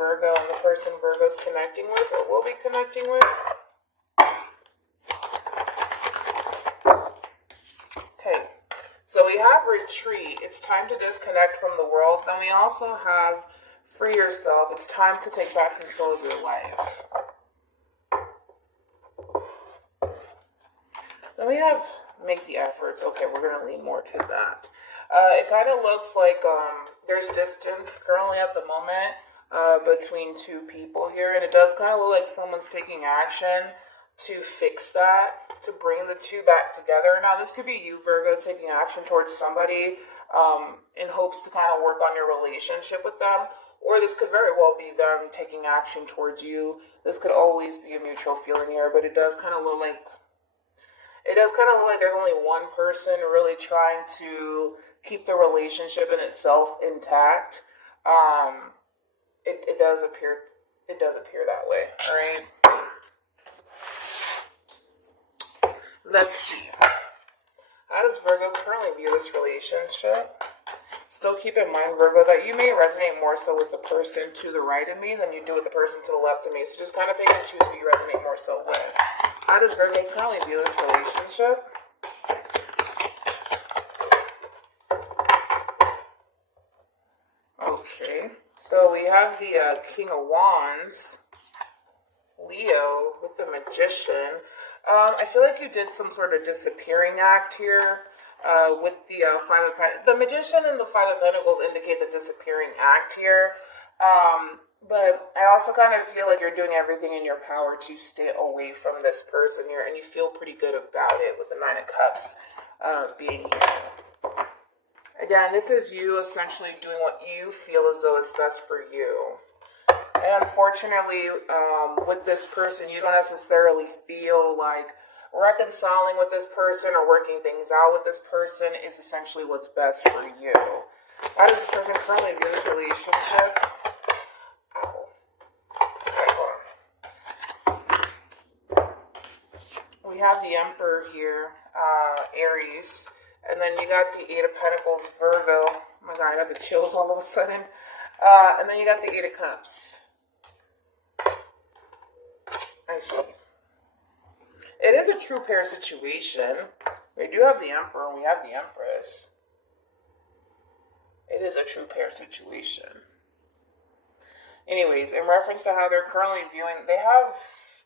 Virgo and the person Virgo's connecting with or will be connecting with. Okay, so we have retreat. It's time to disconnect from the world. Then we also have free yourself. It's time to take back control of your life. Then we have make the efforts. Okay, we're going to lean more to that. It kind of looks like there's distance currently at the moment between two people here. And it does kind of look like someone's taking action to fix that, to bring the two back together. Now, this could be you, Virgo, taking action towards somebody in hopes to kind of work on your relationship with them. Or this could very well be them taking action towards you. This could always be a mutual feeling here, but it does kind of look like there's only one person really trying to keep the relationship in itself intact. It does appear that way. All right. Let's see. How does Virgo currently view this relationship? Still keep in mind, Virgo, that you may resonate more so with the person to the right of me than you do with the person to the left of me. So just kind of pick and choose who you resonate more so with. How does Virgo currently view this relationship? Okay, so we have the King of Wands, Leo, with the Magician. I feel like you did some sort of disappearing act here with the Five of Pentacles. The Magician and the Five of Pentacles indicates a disappearing act here. But I also kind of feel like you're doing everything in your power to stay away from this person here, and you feel pretty good about it with the Nine of Cups being here. Again, this is you essentially doing what you feel as though is best for you. And unfortunately, with this person, you don't necessarily feel like reconciling with this person or working things out with this person is essentially what's best for you. How does this person currently view this relationship? We have the Emperor here, Aries, and then you got the Eight of Pentacles, Virgo. Oh my God, I got the chills all of a sudden. And then you got the Eight of Cups. I see. It is a true pair situation. We do have the Emperor and we have the Empress. It is a true pair situation. Anyways, in reference to how they're currently viewing, they have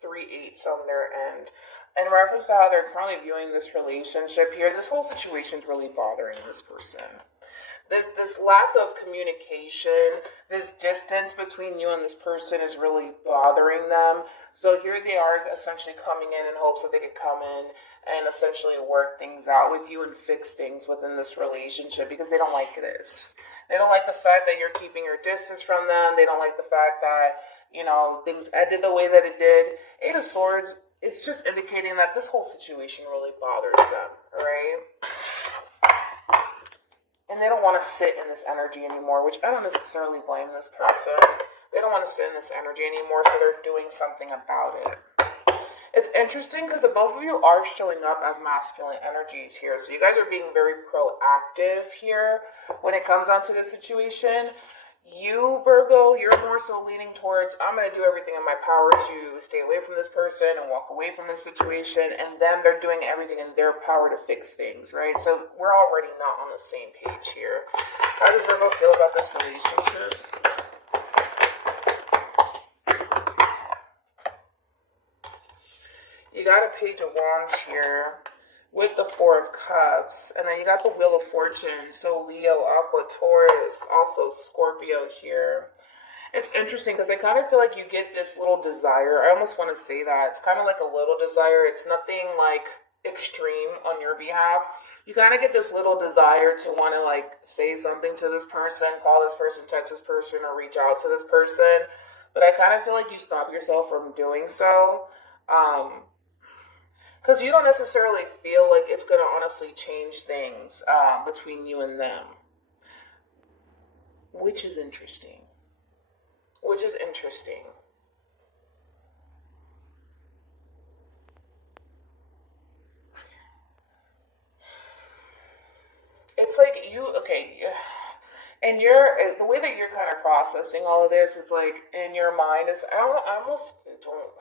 3 8s on their end. In reference to how they're currently viewing this relationship here, this whole situation is really bothering this person. This lack of communication, this distance between you and this person is really bothering them. So here they are essentially coming in hopes that they could come in and essentially work things out with you and fix things within this relationship because they don't like this. They don't like the fact that you're keeping your distance from them. They don't like the fact that, things ended the way that it did. Eight of Swords, it's just indicating that this whole situation really bothers them, right? And they don't want to sit in this energy anymore, which I don't necessarily blame this person. They don't want to sit in this energy anymore, so they're doing something about it. It's interesting because the both of you are showing up as masculine energies here. So you guys are being very proactive here when it comes down to this situation. You, Virgo, you're more so leaning towards, I'm going to do everything in my power to stay away from this person and walk away from this situation. And them, they're doing everything in their power to fix things, right? So we're already not on the same page here. How does Virgo feel about this relationship? You got a Page of Wands here with the Four of Cups, and then you got the Wheel of Fortune. So Leo, Aqua, Taurus, also Scorpio here. It's interesting because I kind of feel like you get this little desire. I almost want to say that. It's kind of like a little desire. It's nothing like extreme on your behalf. You kind of get this little desire to want to like say something to this person, call this person, text this person, or reach out to this person. But I kind of feel like you stop yourself from doing so. Because you don't necessarily feel like it's going to honestly change things between you and them. Which is interesting. It's like And the way that you're kind of processing all of this is like in your mind is, I almost don't,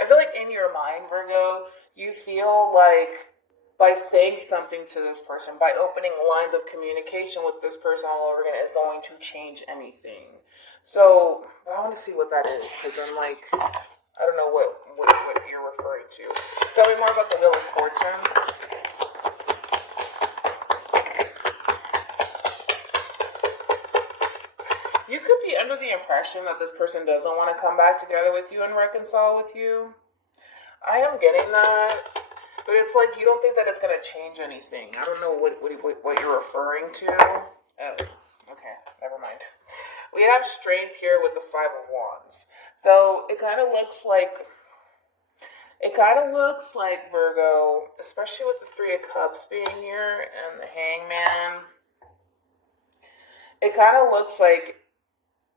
I feel like in your mind, Virgo, you feel like by saying something to this person, by opening lines of communication with this person all over again, is going to change anything. So I want to see what that is, because I'm like, I don't know what you're referring to. Tell me more about the Wheel of Fortune. You could be under the impression that this person doesn't want to come back together with you and reconcile with you. I am getting that. But it's like you don't think that it's going to change anything. I don't know what you're referring to. Oh, okay, never mind. We have strength here with the Five of Wands. So it kind of looks like Virgo, especially with the Three of Cups being here and the Hangman. It kind of looks like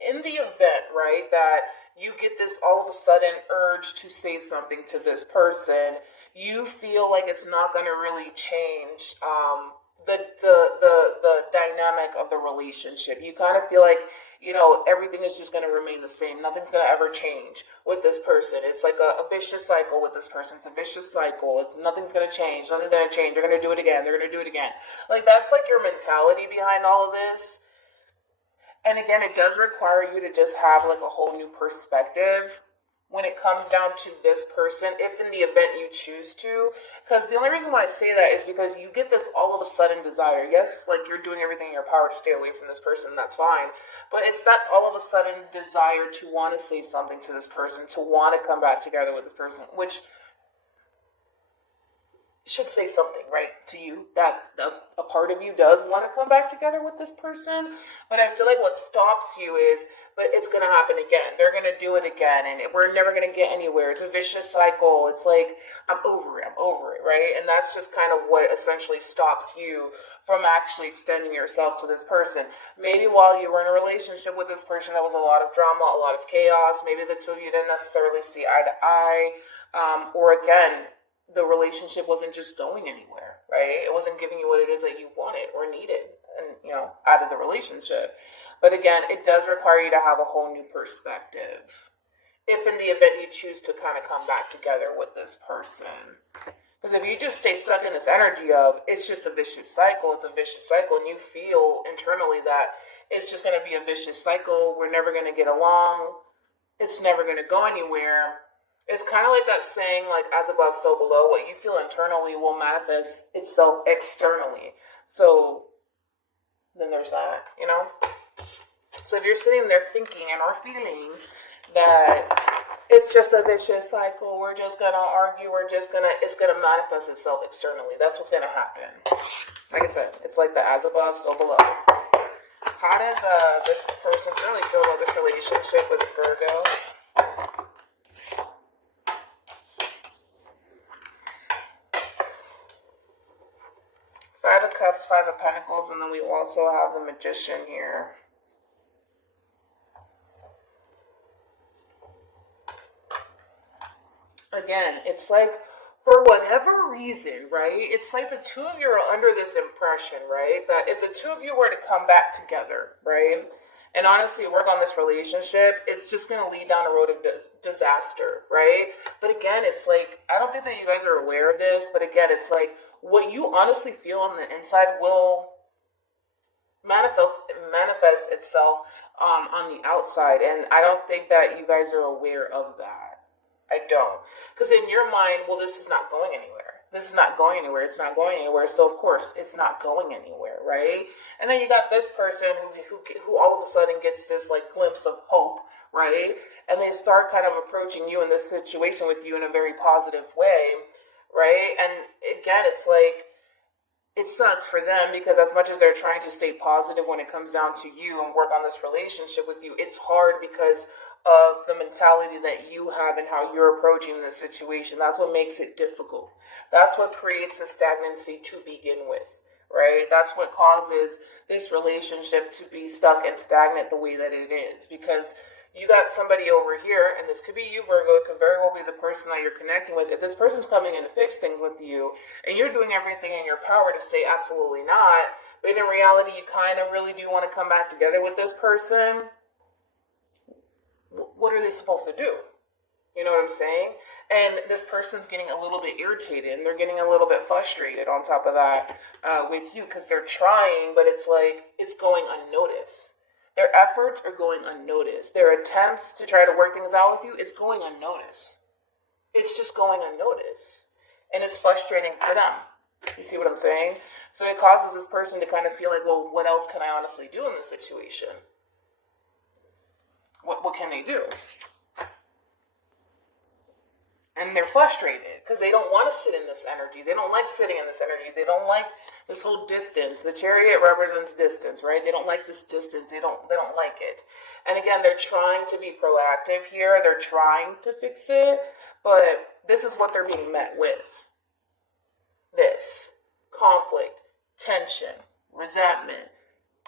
in the event, right, that you get this all of a sudden urge to say something to this person, you feel like it's not going to really change the dynamic of the relationship. You kind of feel like, everything is just going to remain the same. Nothing's going to ever change with this person. It's like a vicious cycle with this person. It's a vicious cycle. Nothing's going to change. Nothing's going to change. They're going to do it again. They're going to do it again. Like, that's like your mentality behind all of this. And again, it does require you to just have like a whole new perspective when it comes down to this person, if in the event you choose to. Because the only reason why I say that is because you get this all of a sudden desire. Yes, like you're doing everything in your power to stay away from this person, that's fine. But it's that all of a sudden desire to want to say something to this person, to want to come back together with this person, which should say something, right, to you, that a part of you does want to come back together with this person. But I feel like what stops you is, but it's going to happen again. They're going to do it again, and we're never going to get anywhere. It's a vicious cycle. It's like, I'm over it, right? And that's just kind of what essentially stops you from actually extending yourself to this person. Maybe while you were in a relationship with this person, there was a lot of drama, a lot of chaos. Maybe the two of you didn't necessarily see eye to eye. Or again, the relationship wasn't just going anywhere, right? It wasn't giving you what it is that you wanted or needed, and out of the relationship. But again, it does require you to have a whole new perspective, if in the event you choose to kind of come back together with this person. Because if you just stay stuck in this energy of, it's just a vicious cycle, and you feel internally that it's just going to be a vicious cycle, we're never going to get along, it's never going to go anywhere. It's kind of like that saying, like, as above, so below. What you feel internally will manifest itself externally. So then there's that, So if you're sitting there thinking and or feeling that it's just a vicious cycle, we're just going to argue, it's going to manifest itself externally. That's what's going to happen. Like I said, it's like the as above, so below. How does this person really feel about this relationship with Virgo? Five of Cups, Five of Pentacles, and then we also have the Magician here. Again, it's like, for whatever reason, right, it's like the two of you are under this impression, right, that if the two of you were to come back together, right, and honestly work on this relationship, it's just going to lead down a road of disaster, right? But again, it's like, I don't think that you guys are aware of this, but again, it's like, what you honestly feel on the inside will manifest itself on the outside, and I don't think that you guys are aware of that. I don't. Because in your mind, well, this is not going anywhere. This is not going anywhere. It's not going anywhere. So, of course, it's not going anywhere, right? And then you got this person who all of a sudden gets this, like, glimpse of hope, right? And they start kind of approaching you in this situation with you in a very positive way, right? And again, it's like, it sucks for them because as much as they're trying to stay positive when it comes down to you and work on this relationship with you, it's hard because of the mentality that you have and how you're approaching the situation. That's what makes it difficult. That's what creates the stagnancy to begin with, right? That's what causes this relationship to be stuck and stagnant the way that it is, because you got somebody over here, and this could be you, Virgo, it could very well be the person that you're connecting with. If this person's coming in to fix things with you, and you're doing everything in your power to say absolutely not, but in reality, you kind of really do want to come back together with this person. What are they supposed to do? You know what I'm saying? And this person's getting a little bit irritated, and they're getting a little bit frustrated on top of that with you, because they're trying, but it's like it's going unnoticed. Their efforts are going unnoticed. Their attempts to try to work things out with you, it's going unnoticed. It's just going unnoticed. And it's frustrating for them. You see what I'm saying? So it causes this person to kind of feel like, well, what else can I honestly do in this situation? What can they do? And they're frustrated because they don't want to sit in this energy. They don't like sitting in this energy. They don't like this whole distance. The Chariot represents distance, right? They don't like this distance. They don't like it. And again, they're trying to be proactive here. They're trying to fix it, but this is what they're being met with. This conflict, tension, resentment,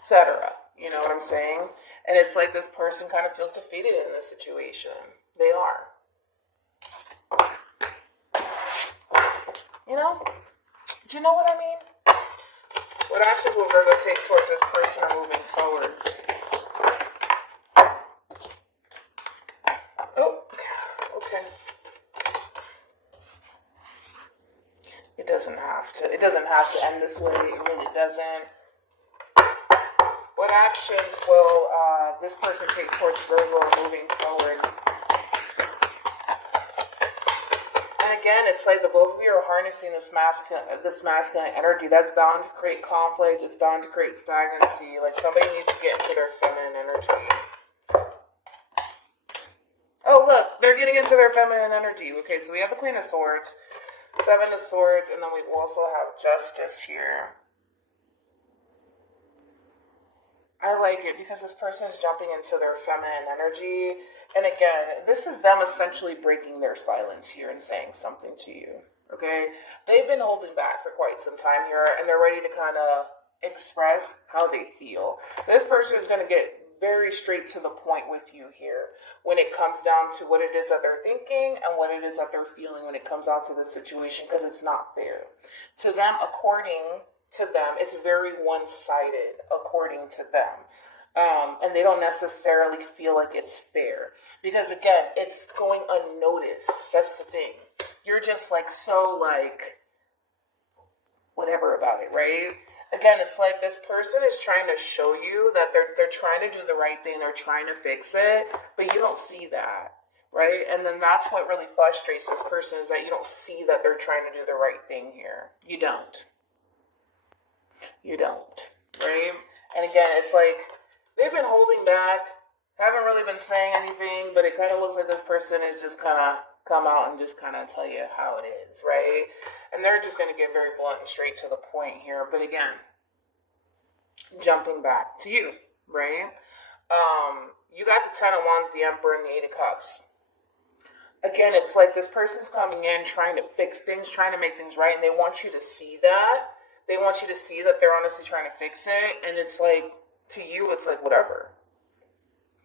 etc. You know what I'm saying? And it's like this person kind of feels defeated in this situation. They are. You know? Do you know what I mean? What actions will Virgo take towards this person moving forward? Oh, okay. It doesn't have to. It doesn't have to end this way. It really doesn't. What actions will this person take towards Virgo moving forward? And again, it's like the both of you are harnessing this masculine energy. That's bound to create conflict. It's bound to create stagnancy. Like somebody needs to get into their feminine energy. Oh, look, they're getting into their feminine energy. Okay, so we have the Queen of Swords, Seven of Swords, and then we also have Justice here. I like it because this person is jumping into their feminine energy. And again, this is them essentially breaking their silence here and saying something to you. Okay? They've been holding back for quite some time here, and they're ready to kind of express how they feel. This person is going to get very straight to the point with you here when it comes down to what it is that they're thinking and what it is that they're feeling when it comes out to this situation, because it's not fair. To them, according to them, it's very one-sided according to them. And they don't necessarily feel like it's fair. Because again, it's going unnoticed. That's the thing. You're just like so like whatever about it, right? Again, it's like this person is trying to show you that they're trying to do the right thing, they're trying to fix it, but you don't see that. Right? And then that's what really frustrates this person, is that you don't see that they're trying to do the right thing here. You don't. You don't, right? And again, it's like they've been holding back, haven't really been saying anything, but it kind of looks like this person is just kind of come out and just kind of tell you how it is, right? And they're just going to get very blunt and straight to the point here. But again, jumping back to you, right? You got the Ten of Wands, the Emperor, and the Eight of Cups. Again, it's like this person's coming in trying to fix things, trying to make things right, and they want you to see that. They want you to see that they're honestly trying to fix it, and it's like, to you, it's like whatever.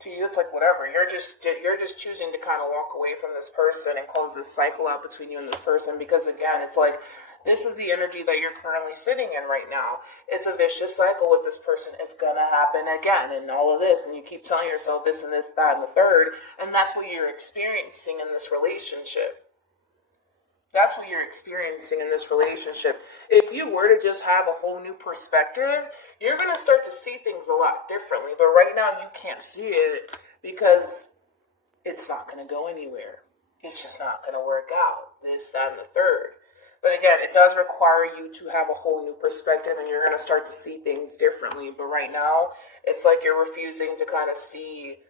To you, it's like whatever. You're just choosing to kind of walk away from this person and close this cycle out between you and this person, because again, it's like, this is the energy that you're currently sitting in right now. It's a vicious cycle with this person. It's gonna happen again, and all of this, and you keep telling yourself this and this, that, and the third, and that's what you're experiencing in this relationship. That's what you're experiencing in this relationship. If you were to just have a whole new perspective, you're going to start to see things a lot differently. But right now, you can't see it because it's not going to go anywhere. It's just not going to work out. This, that, and the third. But again, it does require you to have a whole new perspective, and you're going to start to see things differently. But right now, it's like you're refusing to kind of see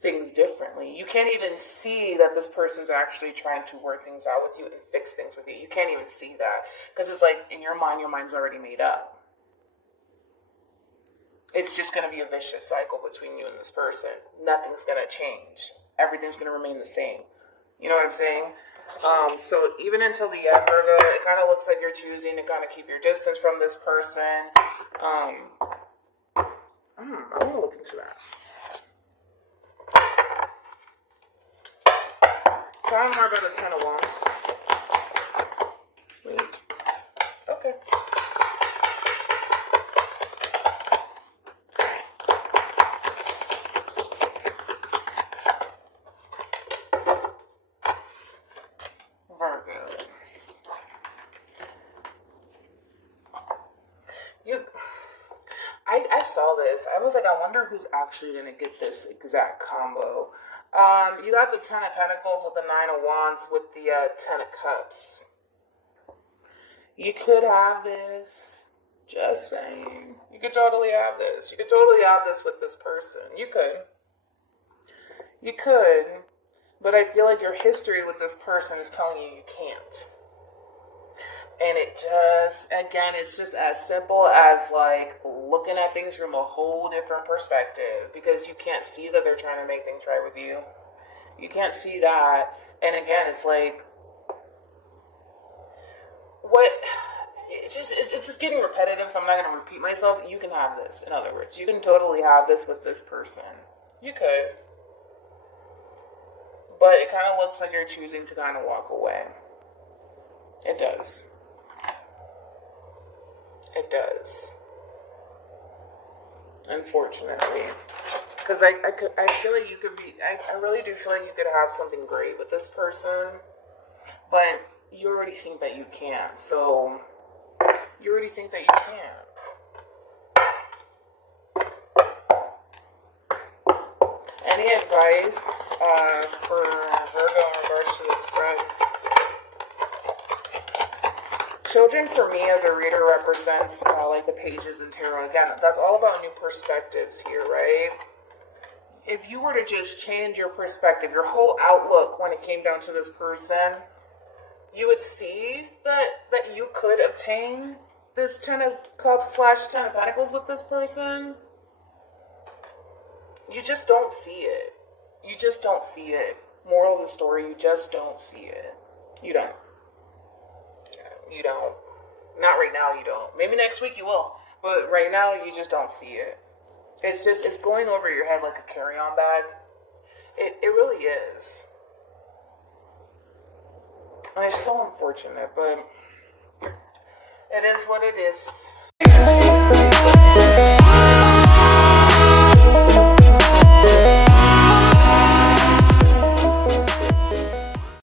things differently. You can't even see that this person's actually trying to work things out with you and fix things with you. You can't even see that, because it's like in your mind's already made up. It's just going to be a vicious cycle between you and this person. Nothing's going to change. Everything's going to remain the same. You know what I'm saying? So even until the end, Virgo, it kind of looks like you're choosing to kind of keep your distance from this person. I'm going to look into that. Tell me more about the Ten of Wands. Wait. Okay. You, I saw this. I was like, I wonder who's actually gonna get this exact combo. You got the Ten of Pentacles with the Nine of Wands with the Ten of Cups. You could have this. Just saying. You could totally have this. You could totally have this with this person. You could. You could. But I feel like your history with this person is telling you you can't. And it just, again, it's just as simple as like looking at things from a whole different perspective, because you can't see that they're trying to make things right with you. You can't see that. And again, it's like, what, it's just getting repetitive, so I'm not going to repeat myself. You can have this, in other words. You can totally have this with this person. You could. But it kind of looks like you're choosing to kind of walk away. It does. It does. Unfortunately. Because I feel like you could be, I really do feel like you could have something great with this person. But you already think that you can't. So, you already think that you can't. Any advice for Virgo in regards to the spread? Children for me as a reader represents like the pages in tarot. Again, that's all about new perspectives here, right? If you were to just change your perspective, your whole outlook when it came down to this person, you would see that you could obtain this Ten of Cups / Ten of Pentacles with this person. You just don't see it. You just don't see it. Moral of the story, you just don't see it. You don't. You don't. Not right now, you don't. Maybe next week you will. But right now, you just don't see it. It's just, it's going over your head like a carry-on bag. It really is. And it's so unfortunate, but it is what it is.